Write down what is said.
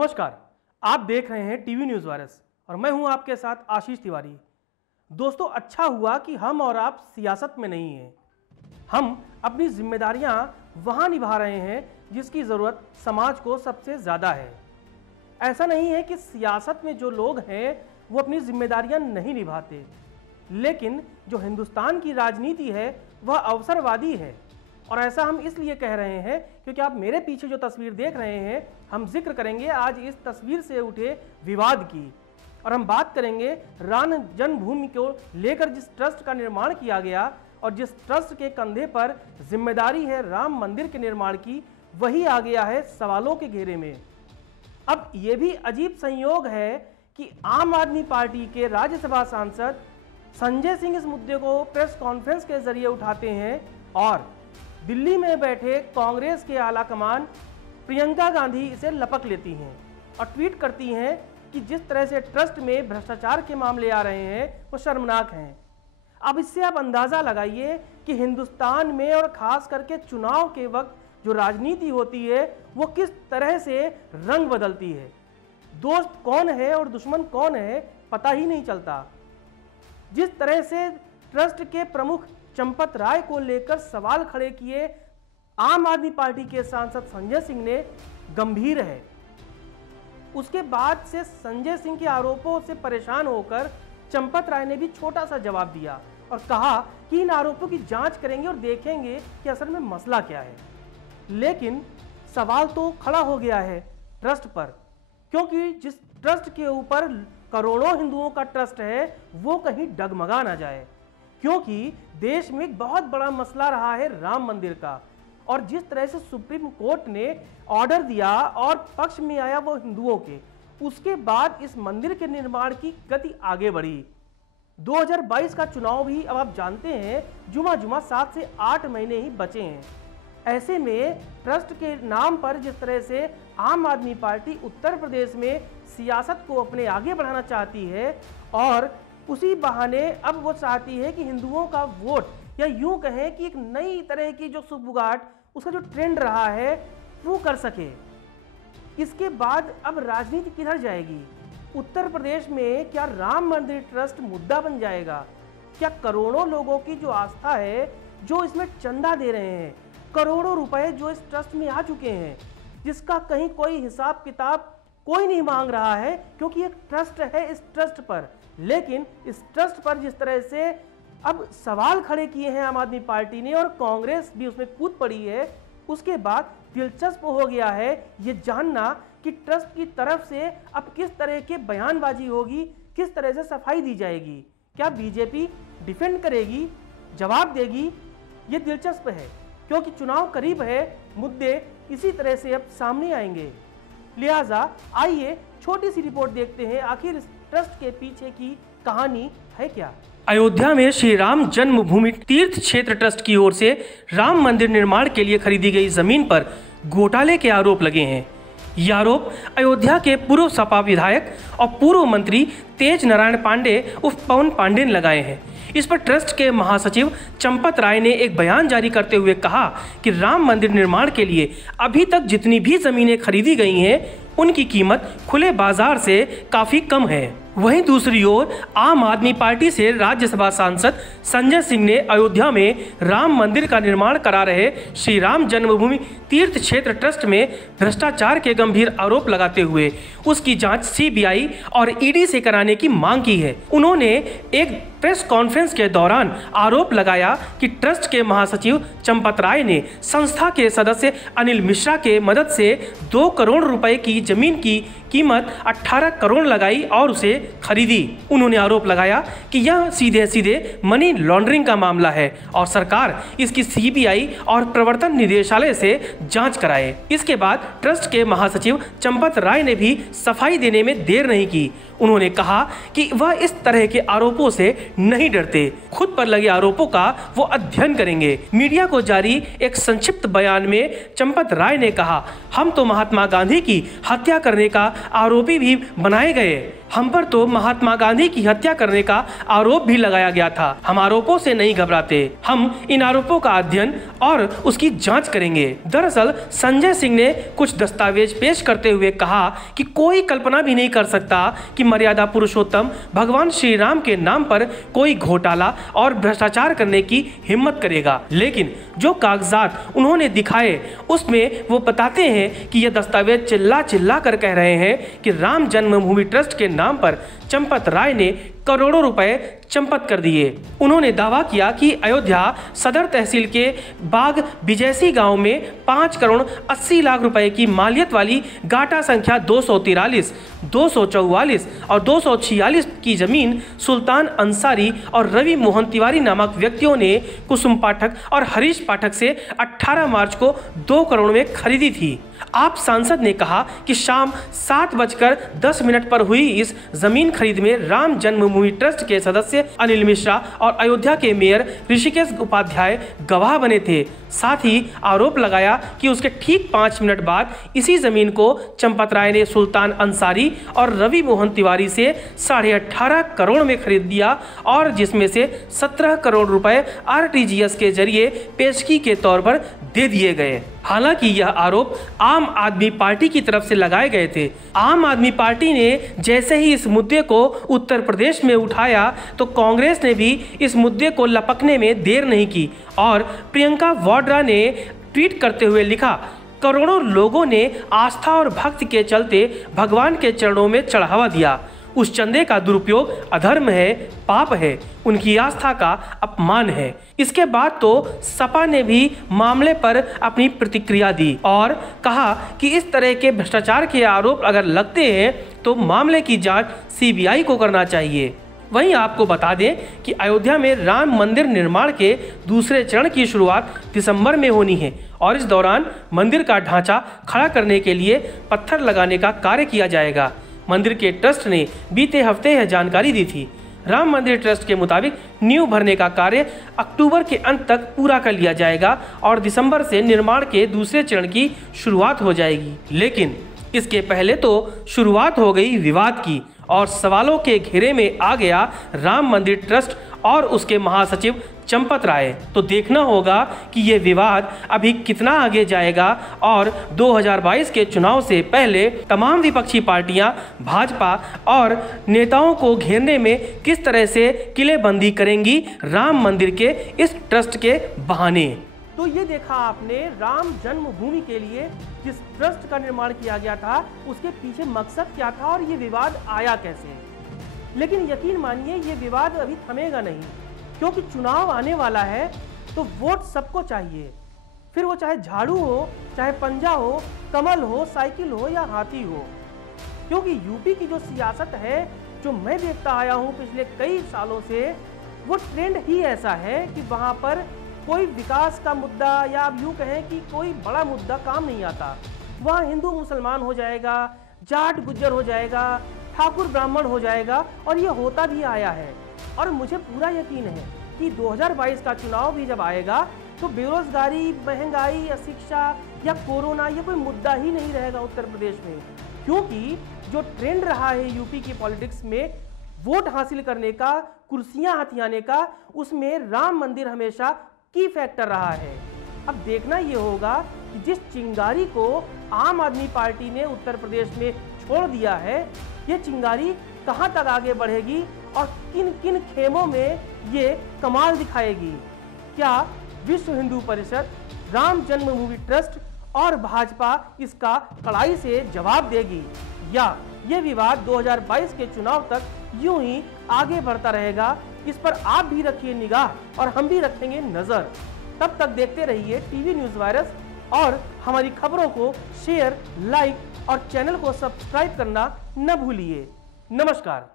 नमस्कार, आप देख रहे हैं टीवी न्यूज़ वायरस और मैं हूं आपके साथ आशीष तिवारी। दोस्तों, अच्छा हुआ कि हम और आप सियासत में नहीं हैं। हम अपनी जिम्मेदारियां वहां निभा रहे हैं जिसकी ज़रूरत समाज को सबसे ज़्यादा है। ऐसा नहीं है कि सियासत में जो लोग हैं वो अपनी जिम्मेदारियां नहीं निभाते, लेकिन जो हिंदुस्तान की राजनीति है वह अवसरवादी है। और ऐसा हम इसलिए कह रहे हैं क्योंकि आप मेरे पीछे जो तस्वीर देख रहे हैं, हम जिक्र करेंगे आज इस तस्वीर से उठे विवाद की, और हम बात करेंगे राम जन्मभूमि को लेकर जिस ट्रस्ट का निर्माण किया गया और जिस ट्रस्ट के कंधे पर जिम्मेदारी है राम मंदिर के निर्माण की, वही आ गया है सवालों के घेरे में। अब ये भी अजीब संयोग है कि आम आदमी पार्टी के राज्यसभा सांसद संजय सिंह इस मुद्दे को प्रेस कॉन्फ्रेंस के जरिए उठाते हैं और दिल्ली में बैठे कांग्रेस के आला कमान प्रियंका गांधी इसे लपक लेती हैं और ट्वीट करती हैं कि जिस तरह से ट्रस्ट में भ्रष्टाचार के मामले आ रहे हैं वो शर्मनाक हैं। अब इससे आप अंदाज़ा लगाइए कि हिंदुस्तान में और ख़ास करके चुनाव के वक्त जो राजनीति होती है वो किस तरह से रंग बदलती है। दोस्त कौन है और दुश्मन कौन है पता ही नहीं चलता। जिस तरह से ट्रस्ट के प्रमुख चंपत राय को लेकर सवाल खड़े किए आम आदमी पार्टी के सांसद संजय सिंह ने, गंभीर है। उसके बाद से संजय सिंह के आरोपों से परेशान होकर चंपत राय ने भी छोटा सा जवाब दिया और कहा कि इन आरोपों की जांच करेंगे और देखेंगे कि असल में मसला क्या है। लेकिन सवाल तो खड़ा हो गया है ट्रस्ट पर, क्योंकि जिस ट्रस्ट के ऊपर करोड़ों हिंदुओं का ट्रस्ट है वो कहीं डगमगा ना जाए, क्योंकि देश में एक बहुत बड़ा मसला रहा है राम मंदिर का। और जिस तरह से सुप्रीम कोर्ट ने ऑर्डर दिया और पक्ष में आया वो हिंदुओं के, उसके बाद इस मंदिर के निर्माण की गति आगे बढ़ी। 2022 का चुनाव भी अब आप जानते हैं जुमा 7 से 8 महीने ही बचे हैं। ऐसे में ट्रस्ट के नाम पर जिस तरह से आम आदमी पार्टी उत्तर प्रदेश में सियासत को अपने आगे बढ़ाना चाहती है और उसी बहाने अब वो चाहती है कि हिंदुओं का वोट, या यूं कहें कि एक नई तरह की जो सुगबुगाहट, उसका जो ट्रेंड रहा है वो कर सके। इसके बाद अब राजनीति किधर जाएगी? उत्तर प्रदेश में क्या राम मंदिर ट्रस्ट मुद्दा बन जाएगा? क्या करोड़ों लोगों की जो आस्था है, जो इसमें चंदा दे रहे हैं, करोड़ों रुपए जो इस ट्रस्ट में आ चुके हैं, जिसका कहीं कोई हिसाब किताब कोई नहीं मांग रहा है, क्योंकि एक ट्रस्ट है इस ट्रस्ट पर। लेकिन इस ट्रस्ट पर जिस तरह से अब सवाल खड़े किए हैं आम आदमी पार्टी ने और कांग्रेस भी उसमें कूद पड़ी है, उसके बाद दिलचस्प हो गया है ये जानना कि ट्रस्ट की तरफ से अब किस तरह के बयानबाजी होगी, किस तरह से सफाई दी जाएगी। क्या बीजेपी डिफेंड करेगी, जवाब देगी? ये दिलचस्प है क्योंकि चुनाव करीब है, मुद्दे इसी तरह से अब सामने आएंगे। लिहाजा आइए छोटी सी रिपोर्ट देखते हैं, आखिर इस ट्रस्ट के पीछे की कहानी है क्या। अयोध्या में श्री राम जन्मभूमि तीर्थ क्षेत्र ट्रस्ट की ओर से राम मंदिर निर्माण के लिए खरीदी गई जमीन पर घोटाले के आरोप लगे हैं। ये आरोप अयोध्या के पूर्व सपा विधायक और पूर्व मंत्री तेज नारायण पांडे उर्फ पवन पांडे ने लगाए हैं। इस पर ट्रस्ट के महासचिव चंपत राय ने एक बयान जारी करते हुए कहा कि राम मंदिर निर्माण के लिए अभी तक जितनी भी जमीनें खरीदी गई हैं उनकी कीमत खुले बाजार से काफ़ी कम है। वहीं दूसरी ओर आम आदमी पार्टी से राज्यसभा सांसद संजय सिंह ने अयोध्या में राम मंदिर का निर्माण करा रहे श्री राम जन्मभूमि तीर्थ क्षेत्र ट्रस्ट में भ्रष्टाचार के गंभीर आरोप लगाते हुए उसकी जांच सीबीआई और ईडी से कराने की मांग की है। उन्होंने एक प्रेस कॉन्फ्रेंस के दौरान आरोप लगाया कि ट्रस्ट के महासचिव चंपत राय ने संस्था के सदस्य अनिल मिश्रा के मदद से 2 करोड़ रुपए की जमीन की कीमत 18 करोड़ लगाई और उसे खरीदी। उन्होंने आरोप लगाया कि यह सीधे सीधे मनी लॉन्ड्रिंग का मामला है और सरकार इसकी सीबीआई और प्रवर्तन निदेशालय से जांच कराए। इसके बाद ट्रस्ट के महासचिव चंपत राय ने भी सफाई देने में देर नहीं की। उन्होंने कहा कि वह इस तरह के आरोपों से नहीं डरते, खुद पर लगे आरोपों का वो अध्ययन करेंगे। मीडिया को जारी एक संक्षिप्त बयान में चंपत राय ने कहा, हम तो महात्मा गांधी की हत्या करने का आरोपी भी बनाए गए, हम पर तो महात्मा गांधी की हत्या करने का आरोप भी लगाया गया था। हम आरोपों से नहीं घबराते, हम इन आरोपों का अध्ययन और उसकी जांच करेंगे। दरअसल संजय सिंह ने कुछ दस्तावेज पेश करते हुए कहा कि कोई कल्पना भी नहीं कर सकता कि मर्यादा पुरुषोत्तम भगवान श्री राम के नाम पर कोई घोटाला और भ्रष्टाचार करने की हिम्मत करेगा। लेकिन जो कागजात उन्होंने दिखाए उसमें वो बताते हैं कि यह दस्तावेज चिल्ला चिल्ला कर कह रहे हैं कि राम जन्मभूमि ट्रस्ट के नाम पर चंपत राय ने करोड़ों रुपए चंपत कर दिए। उन्होंने दावा किया कि अयोध्या सदर तहसील के बाग बिजैसी गांव में 5 करोड़ 80 लाख रुपए की मालियत वाली गाटा संख्या 243, 244 और 246 की जमीन सुल्तान अंसारी और रवि मोहन तिवारी नामक व्यक्तियों ने कुसुम पाठक और हरीश पाठक से 18 मार्च को 2 करोड़ में खरीदी थी। आप सांसद ने कहा कि शाम 7:10 पर हुई इस जमीन खरीद में राम जन्मभूमि ट्रस्ट के सदस्य अनिल मिश्रा और अयोध्या के मेयर ऋषिकेश उपाध्याय गवाह बने थे। साथ ही आरोप लगाया कि उसके ठीक 5 मिनट बाद इसी जमीन को चंपत राय ने सुल्तान अंसारी और रवि मोहन तिवारी से 18.5 करोड़ में खरीद दिया और जिसमें से 17 करोड़ रुपए RTGS के जरिए पेशगी के तौर पर दे दिए गए। हालांकि यह आरोप आम आदमी पार्टी की तरफ से लगाए गए थे। आम आदमी पार्टी ने जैसे ही इस मुद्दे को उत्तर प्रदेश में उठाया तो कांग्रेस ने भी इस मुद्दे को लपकने में देर नहीं की और प्रियंका वाड्रा ने ट्वीट करते हुए लिखा, करोड़ों लोगों ने आस्था और भक्ति के चलते भगवान के चरणों में चढ़ावा दिया। उस चंदे का दुरुपयोग अधर्म है, पाप है, उनकी आस्था का अपमान है। इसके बाद तो सपा ने भी मामले पर अपनी प्रतिक्रिया दी और कहा कि इस तरह के भ्रष्टाचार के आरोप अगर लगते हैं तो मामले की जांच CBI को करना चाहिए। वहीं आपको बता दें कि अयोध्या में राम मंदिर निर्माण के दूसरे चरण की शुरुआत दिसंबर में होनी है और इस दौरान मंदिर का ढांचा खड़ा करने के लिए पत्थर लगाने का कार्य किया जाएगा। मंदिर के ट्रस्ट ने बीते हफ्ते यह जानकारी दी थी। राम मंदिर ट्रस्ट के मुताबिक नींव भरने का कार्य अक्टूबर के अंत तक पूरा कर लिया जाएगा और दिसंबर से निर्माण के दूसरे चरण की शुरुआत हो जाएगी। लेकिन इसके पहले तो शुरुआत हो गई विवाद की और सवालों के घेरे में आ गया राम मंदिर ट्रस्ट और उसके महासचिव चंपत राय। तो देखना होगा कि ये विवाद अभी कितना आगे जाएगा और 2022 के चुनाव से पहले तमाम विपक्षी पार्टियां भाजपा और नेताओं को घेरने में किस तरह से किलेबंदी करेंगी राम मंदिर के इस ट्रस्ट के बहाने। तो ये देखा आपने राम जन्मभूमि के लिए जिस ट्रस्ट का निर्माण किया गया था उसके पीछे मकसद क्या था और ये विवाद आया कैसे। लेकिन यकीन मानिए ये विवाद अभी थमेगा नहीं, क्योंकि चुनाव आने वाला है तो वोट सबको चाहिए, फिर वो चाहे झाड़ू हो, चाहे पंजा हो, कमल हो, साइकिल हो या हाथी हो। क्योंकि यूपी की जो सियासत है, जो मैं देखता आया हूँ पिछले कई सालों से, वो ट्रेंड ही ऐसा है कि वहाँ पर कोई विकास का मुद्दा या आप यूँ कहें कि कोई बड़ा मुद्दा काम नहीं आता। वहाँ हिंदू मुसलमान हो जाएगा, जाट गुज्जर हो जाएगा, ठाकुर ब्राह्मण हो जाएगा और ये होता भी आया है। और मुझे पूरा यकीन है कि 2022 का चुनाव भी जब आएगा तो बेरोजगारी, महंगाई, अशिक्षा या कोरोना ये कोई मुद्दा ही नहीं रहेगा उत्तर प्रदेश में। क्योंकि जो ट्रेंड रहा है यूपी की पॉलिटिक्स में वोट हासिल करने का, कुर्सियां हथियाने का, उसमें राम मंदिर हमेशा की फैक्टर रहा है। अब देखना ये होगा कि जिस चिंगारी को आम आदमी पार्टी ने उत्तर प्रदेश में छोड़ दिया है, ये चिंगारी कहां तक आगे बढ़ेगी और किन किन खेमों में ये कमाल दिखाएगी। क्या विश्व हिंदू परिषद, राम जन्मभूमि ट्रस्ट और भाजपा इसका कड़ाई से जवाब देगी या ये विवाद 2022 के चुनाव तक यूं ही आगे बढ़ता रहेगा। इस पर आप भी रखिए निगाह और हम भी रखेंगे नजर। तब तक देखते रहिए टीवी न्यूज़ वायरस और हमारी खबरों को शेयर, लाइक और चैनल को सब्सक्राइब करना न भूलिए। नमस्कार।